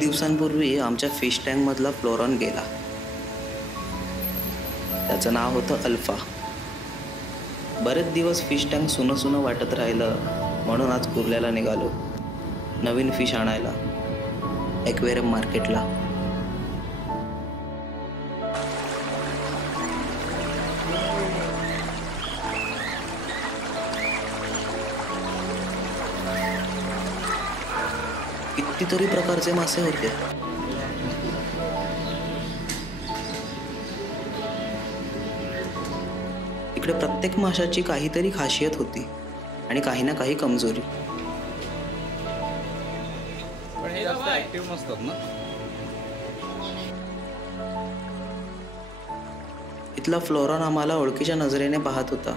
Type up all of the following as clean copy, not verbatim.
दिवसांपूर्वी आमच्या फिश टँकमधला फ्लोरॉन गेला. त्याचं नाव होतं अल्फा. बरेच दिवस फिश टँक सुनं सुनं वाटत राहिलं, म्हणून आज कुर्ल्याला निघालो नवीन फिश आणायला ॲक्वेरियम मार्केटला. कितीतरी प्रकारचे मासे होते. इकडे प्रत्येक माशाची काहीतरी खासियत होती आणि काही ना काही कमजोरी. पण हे जास्त ऍक्टिव्ह नसतात ना. इथला फ्लोरॉन आम्हाला ओळखीच्या नजरेने पाहत होता.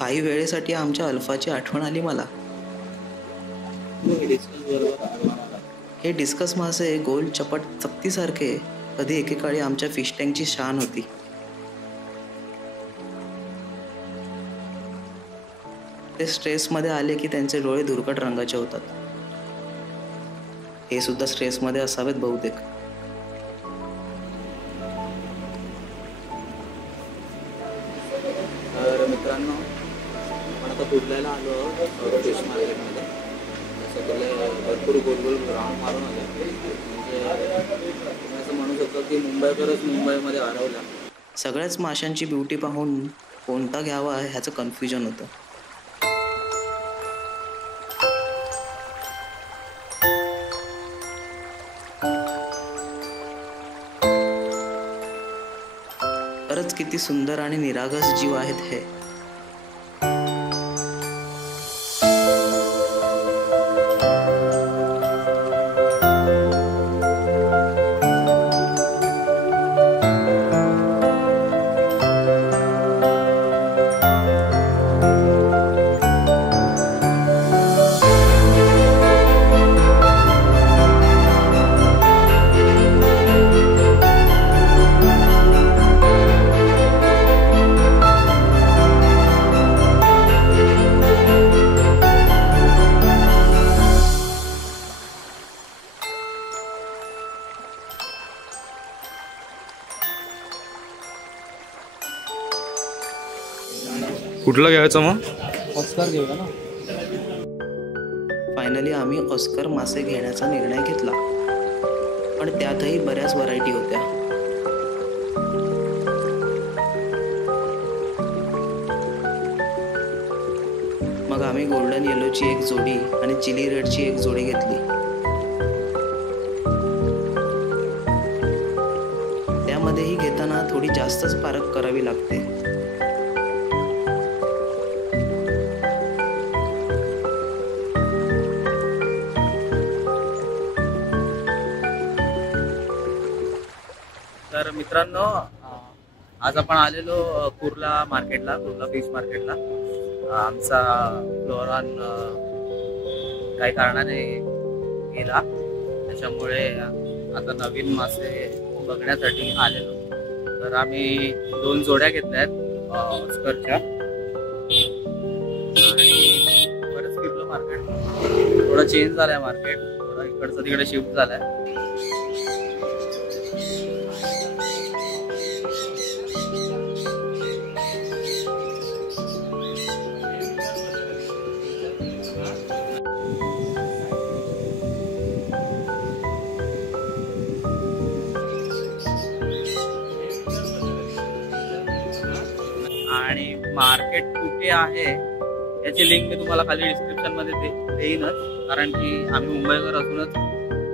काही वेळेसाठी आमच्या अल्फाची आठवण आली मला. हे डिस्कस मासे गोल चपट चकतीसारखे कधी एकेकाळी आमच्या फिश टँकची शान होती. ते स्ट्रेसमध्ये आले की त्यांचे डोळे धुरकट रंगाचे होतात. हे सुद्धा स्ट्रेसमध्ये असावेत बहुतेक. तर मित्रांनो, आपण आता कुर्ल्याला आलो फिश मार्केटमध्ये. भरपूर गोल गोल राऊंड मारून आले. म्हणजे तुम्ही असं म्हणू शकता की मुंबईकरच मुंबईमध्ये हरवला. सगळ्याच माशांची ब्युटी पाहून कोणता घ्यावा ह्याचं कन्फ्युजन होतं. खरंच किती सुंदर आणि निरागस जीव आहेत हे. कुठला घ्यायचा मग? ऑस्कर घेऊया ना. फायनली आम्ही ऑस्कर मासे घेण्याचा निर्णय घेतला, पण त्यातही बऱ्याच व्हरायटी होत्या. मग आम्ही गोल्डन येलोची एक जोडी आणि चिली रेडची एक जोडी घेतली. त्यामध्येही घेताना थोडी जास्तच पारख करावी लागते. तर मित्रांनो, आज आपण आलेलो कुर्ला मार्केटला, कुर्ला फिश मार्केटला. आमचा फ्लोरॉन काही कारणाने गेला, त्याच्यामुळे आता नवीन मासे बघण्यासाठी आलेलो. तर आम्ही 2 जोड्या घेतल्या आहेत ऑस्करच्या. आणि बरंच फिरलो मार्केट. थोडं चेंज झालं आहे मार्केट, थोडं इकडचं तिकडे शिफ्ट झालं आहे. आणि मार्केट कुठे आहे याची लिंक मी तुम्हाला खाली डिस्क्रिप्शन मध्ये देईनच. कारण की आम्ही मुंबईकर असूनच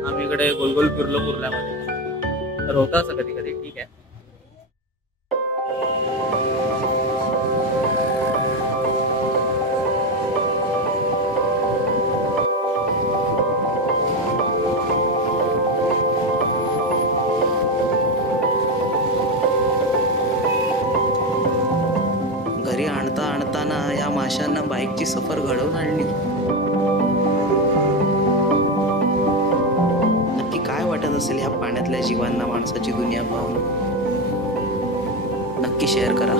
आम्ही इकडे गोलगोल फिरलो कुर्ल्यामध्ये. तर होतं असं कधी कधी. ठीक आहे. घरी आणताना या माशांना बाईकची सफर घडवून आणली. नक्की काय वाटत असेल ह्या पाण्यातल्या जीवांना माणसाची दुनिया पाहून? नक्की शेअर करा.